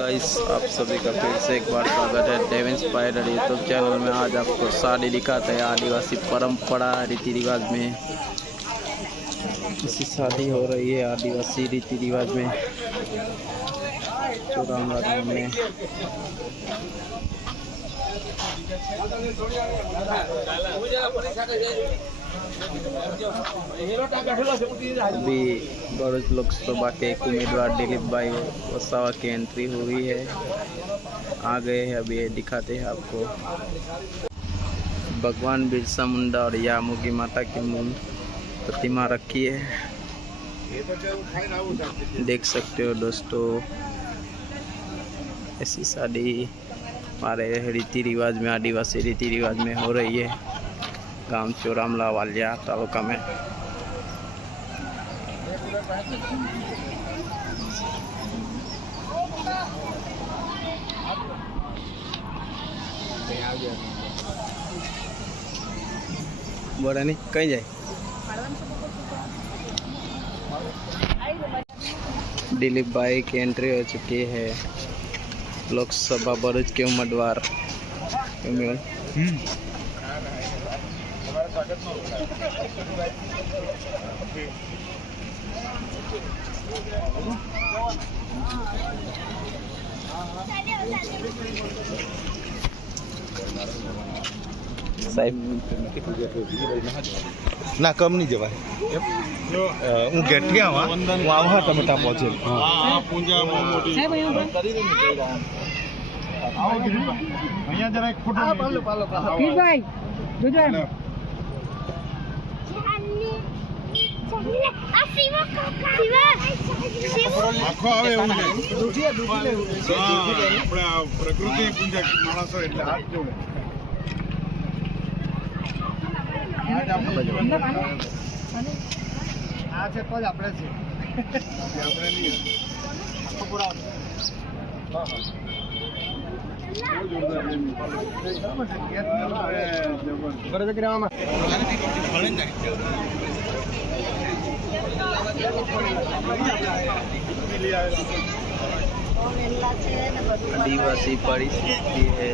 Guys, आप सभी का फिर से एक बार स्वागत है देव इंस्पायर्ड यूट्यूब चैनल में। आज आपको साड़ी दिखाते हैं आदिवासी परंपरा रीति रिवाज में। इसी शादी हो रही है आदिवासी रीति रिवाज में चौरामला गाँव में। अभी भरूच लोकसभा के एक उम्मीदवार दिलीप भाई वसावा की एंट्री हुई है, आ गए हैं। अभी दिखाते हैं आपको। भगवान बिरसा मुंडा और यामुगी माता की प्रतिमा रखी है, देख सकते हो दोस्तों। ऐसी शादी हमारे रीति रिवाज में, आदिवासी रीति रिवाज में हो रही है गांव चौरामला वालिया तालुका में। बोला नहीं कहीं जाए। दिलीप भाई की एंट्री हो चुकी है, लोकसभा भरूच के उम्मीदवार। साहेब ना कम नहीं जवाय हूँ गेट के आवा हूँ आवा તમે ત્યાં પહોંચે હા પૂજા મોટી સાહેબ આવો અહીંયા જરા એક ફોટો પાલો કીર ભાઈ જોજો આખો આવે એવું ને દૂધી આપણે પ્રકૃતિ પૂજા માણસો એટલે હાથ જોડે। આ છે તો જ આપણે છે આપણે નહીં પૂરા आदिवासी परिस्थिति है।